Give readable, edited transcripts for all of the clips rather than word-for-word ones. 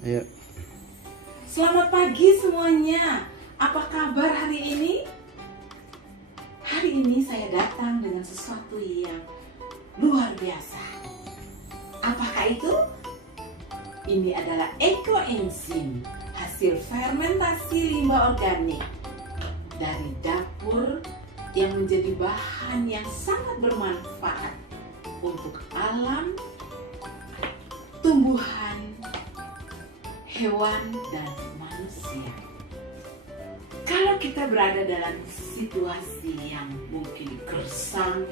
Iya. Selamat pagi semuanya. Apa kabar hari ini? Hari ini saya datang dengan sesuatu yang luar biasa. Apakah itu? Ini adalah ekoenzim, hasil fermentasi limbah organik dari dapur yang menjadi bahan yang sangat bermanfaat untuk alam, tumbuhan, hewan, dan manusia. Kalau kita berada dalam situasi yang mungkin gersang,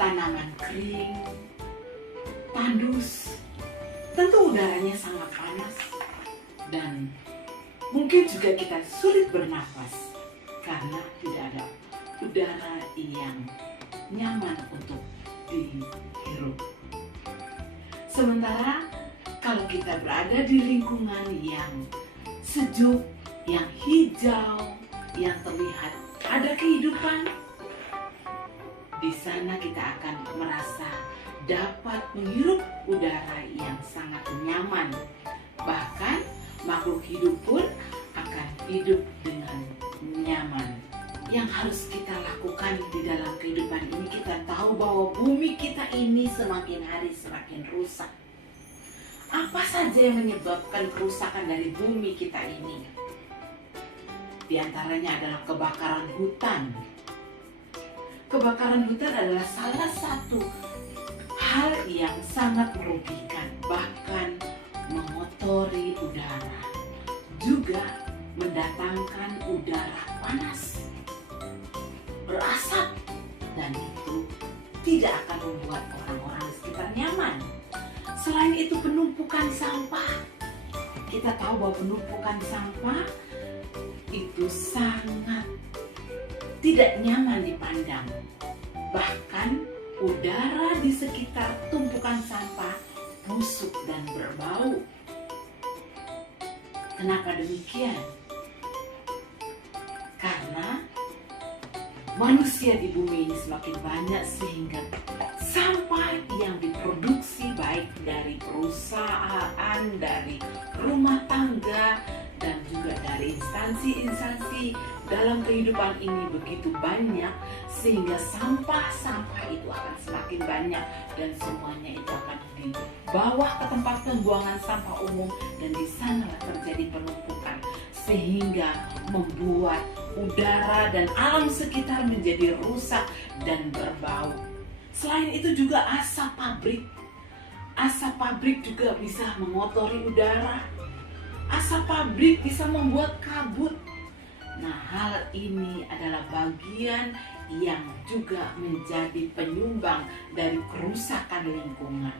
tanaman kering, tandus, tentu udaranya sangat panas dan mungkin juga kita sulit bernafas karena tidak ada udara yang nyaman untuk dihirup. Sementara kalau kita berada di lingkungan yang sejuk, yang hijau, yang terlihat ada kehidupan, di sana kita akan merasa dapat menghirup udara yang sangat nyaman. Bahkan makhluk hidup pun akan hidup dengan nyaman. Yang harus kita lakukan di dalam kehidupan ini, kita tahu bahwa bumi kita ini semakin hari semakin rusak. Apa saja yang menyebabkan kerusakan dari bumi kita ini? Di antaranya adalah kebakaran hutan. Kebakaran hutan adalah salah satu hal yang sangat merugikan, bahkan mengotori udara, juga mendatangkan udara panas, berasap, dan itu tidak akan membuat orang-orang di sekitar nyaman. Selain itu, penumpukan sampah. Kita tahu bahwa penumpukan sampah itu sangat tidak nyaman dipandang. Bahkan udara di sekitar tumpukan sampah busuk dan berbau. Kenapa demikian? Karena manusia di bumi ini semakin banyak sehingga sampah yang diproduksi baik dari perusahaan, dari rumah tangga, dan juga dari instansi-instansi dalam kehidupan ini begitu banyak sehingga sampah-sampah itu akan semakin banyak dan semuanya itu akan dibawa ke tempat pembuangan sampah umum dan di sanalah terjadi penumpukan sehingga membuat udara dan alam sekitar menjadi rusak dan berbau. Selain itu juga asap pabrik. Asap pabrik juga bisa mengotori udara. Asap pabrik bisa membuat kabut. Nah, hal ini adalah bagian yang juga menjadi penyumbang dari kerusakan lingkungan.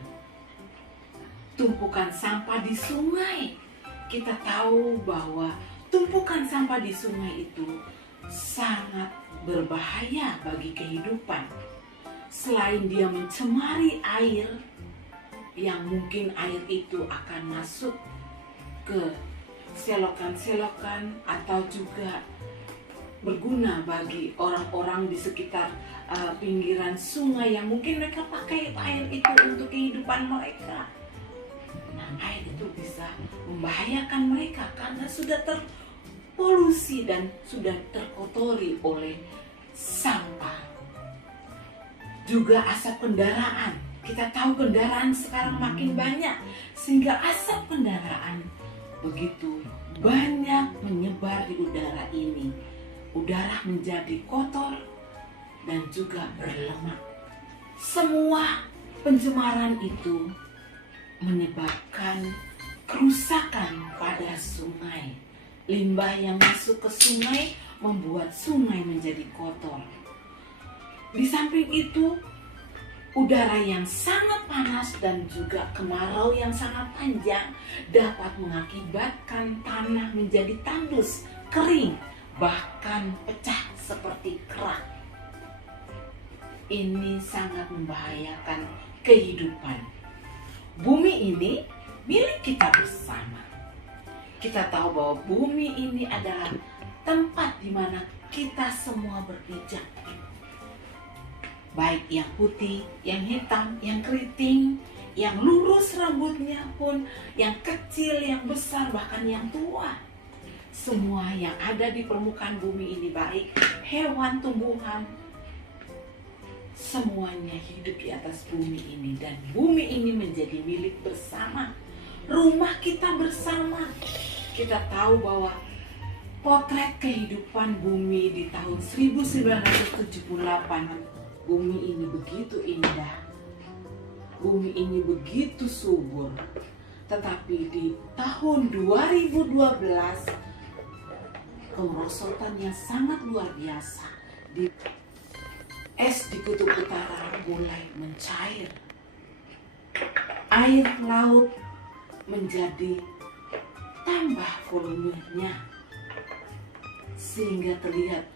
Tumpukan sampah di sungai. Kita tahu bahwa tumpukan sampah di sungai itu sangat berbahaya bagi kehidupan. Selain dia mencemari air, yang mungkin air itu akan masuk ke selokan-selokan atau juga berguna bagi orang-orang di sekitar pinggiran sungai yang mungkin mereka pakai air itu untuk kehidupan mereka. Nah, air itu bisa membahayakan mereka karena sudah terpolusi dan sudah terkotori oleh sampah. Juga asap kendaraan. Kita tahu kendaraan sekarang makin banyak sehingga asap kendaraan begitu banyak menyebar di udara ini. Udara menjadi kotor dan juga berlemak. Semua pencemaran itu menyebabkan kerusakan pada sungai. Limbah yang masuk ke sungai membuat sungai menjadi kotor. Di samping itu, udara yang sangat panas dan juga kemarau yang sangat panjang dapat mengakibatkan tanah menjadi tandus, kering, bahkan pecah seperti kerak. Ini sangat membahayakan kehidupan. Bumi ini milik kita bersama. Kita tahu bahwa bumi ini adalah tempat di mana kita semua berpijak. Baik yang putih, yang hitam, yang keriting, yang lurus rambutnya pun, yang kecil, yang besar, bahkan yang tua. Semua yang ada di permukaan bumi ini, baik hewan, tumbuhan, semuanya hidup di atas bumi ini. Dan bumi ini menjadi milik bersama, rumah kita bersama. Kita tahu bahwa potret kehidupan bumi di tahun 1978, bumi ini begitu indah, bumi ini begitu subur. Tetapi di tahun 2012, kemerosotan yang sangat luar biasa. Es di kutub utara mulai mencair. Air laut menjadi tambah volumenya, sehingga terlihat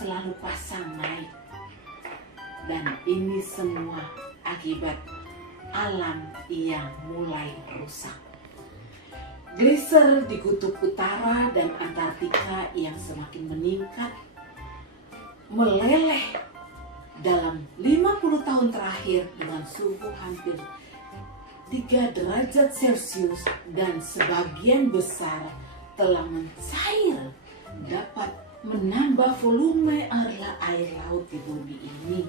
selalu pasang naik. Dan ini semua akibat alam yang mulai rusak. Gletser di kutub utara dan Antartika yang semakin meningkat, meleleh dalam 50 tahun terakhir dengan suhu hampir 3 derajat Celcius, dan sebagian besar telah mencair, dapat menambah volume air laut di bumi ini.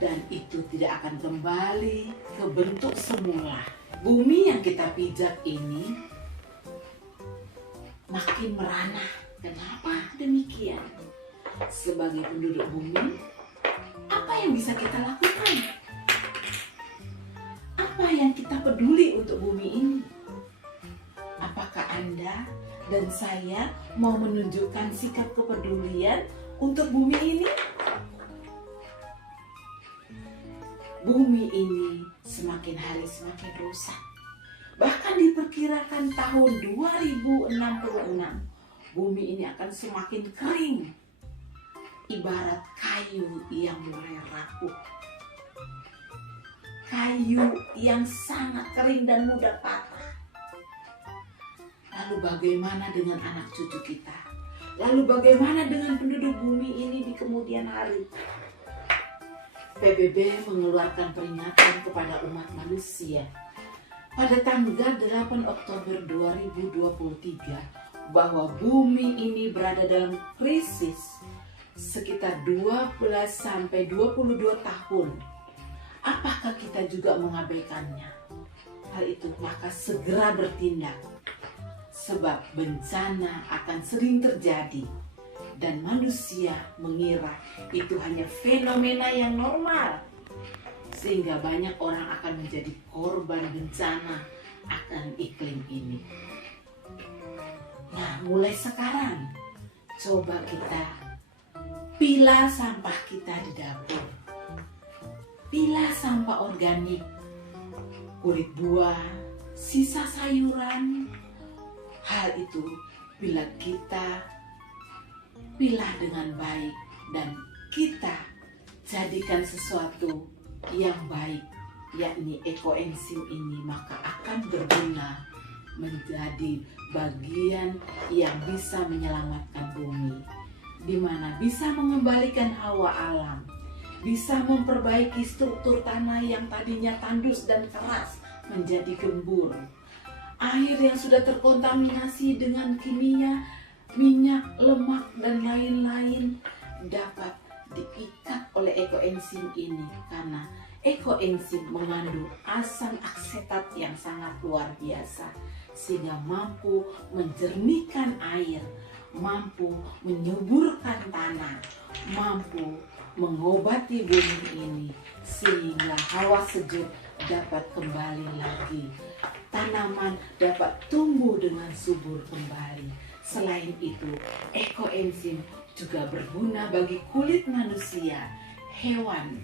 Dan itu tidak akan kembali ke bentuk semula. Bumi yang kita pijak ini makin merana. Kenapa demikian? Sebagai penduduk bumi, apa yang bisa kita lakukan? Apa yang kita peduli untuk bumi ini? Apakah Anda dan saya mau menunjukkan sikap kepedulian untuk bumi ini? Bumi ini semakin hari semakin rusak. Bahkan diperkirakan tahun 2066, bumi ini akan semakin kering, ibarat kayu yang mulai rapuh. Kayu yang sangat kering dan mudah patah. Lalu bagaimana dengan anak cucu kita? Lalu bagaimana dengan penduduk bumi ini di kemudian hari? PBB mengeluarkan peringatan kepada umat manusia pada tanggal 8 Oktober 2023 bahwa bumi ini berada dalam krisis sekitar 12-22 tahun. Apakah kita juga mengabaikannya? Hal itu maka segera bertindak, sebab bencana akan sering terjadi dan manusia mengira itu hanya fenomena yang normal, sehingga banyak orang akan menjadi korban bencana akan iklim ini. Nah, mulai sekarang coba kita pilah sampah kita di dapur. Pilah sampah organik, kulit buah, sisa sayuran. Hal itu bila kita pilah dengan baik dan kita jadikan sesuatu yang baik, yakni ekoenzim ini, maka akan berguna menjadi bagian yang bisa menyelamatkan bumi, di mana bisa mengembalikan hawa alam, bisa memperbaiki struktur tanah yang tadinya tandus dan keras menjadi gembur. Air yang sudah terkontaminasi dengan kimia, minyak, lemak, dan lain-lain dapat diikat oleh ekoenzim ini, karena ekoenzim mengandung asam aksetat yang sangat luar biasa, sehingga mampu menjernihkan air, mampu menyuburkan tanah, mampu mengobati bumi ini, sehingga hawa sejuk dapat kembali lagi, tanaman dapat tumbuh dengan subur kembali. Selain itu, ekoenzim juga berguna bagi kulit manusia, hewan,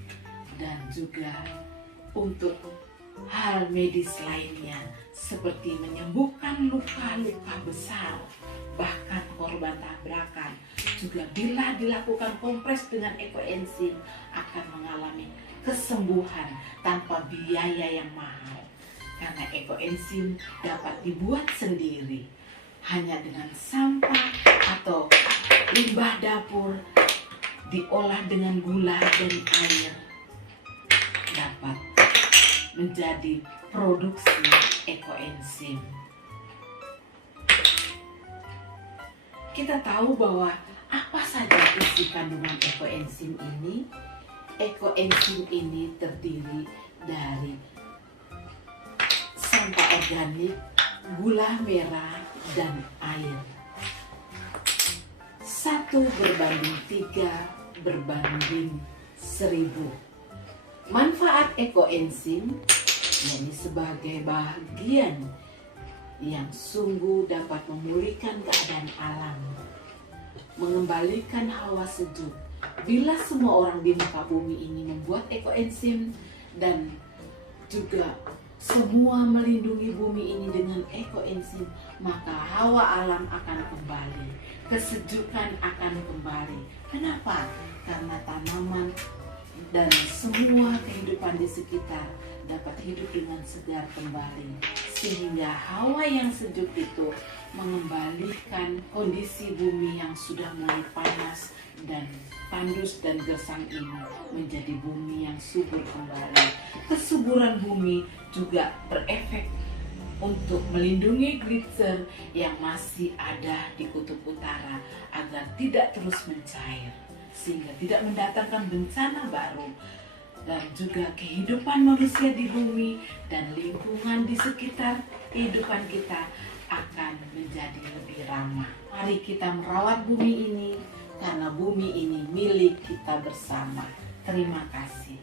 dan juga untuk hal medis lainnya, seperti menyembuhkan luka-luka besar, bahkan korban tabrakan. Juga bila dilakukan kompres dengan ekoenzim akan mengalami kesembuhan tanpa biaya yang mahal, karena ekoenzim dapat dibuat sendiri hanya dengan sampah atau limbah dapur, diolah dengan gula dan air, dapat menjadi produksi ekoenzim. Kita tahu bahwa apa saja isi kandungan ekoenzim ini. Ekoenzim ini terdiri dari sampah organik, gula merah, dan air. 1:3 Manfaat ekoenzim yakni sebagai bagian yang sungguh dapat memulihkan keadaan alam, mengembalikan hawa sejuk. Bila semua orang di muka bumi ini membuat ekoenzim dan juga semua melindungi bumi ini dengan ekoenzim, maka hawa alam akan kembali, kesejukan akan kembali. Kenapa? Karena tanaman dan semua kehidupan di sekitar dapat hidup dengan segar kembali, sehingga hawa yang sejuk itu mengembalikan kondisi bumi yang sudah mulai panas dan tandus dan gersang ini menjadi bumi yang subur kembali. Kesuburan bumi juga berefek untuk melindungi gletser yang masih ada di kutub utara agar tidak terus mencair, sehingga tidak mendatangkan bencana baru. Dan juga kehidupan manusia di bumi dan lingkungan di sekitar kehidupan kita akan menjadi lebih ramah. Mari kita merawat bumi ini, karena bumi ini milik kita bersama. Terima kasih.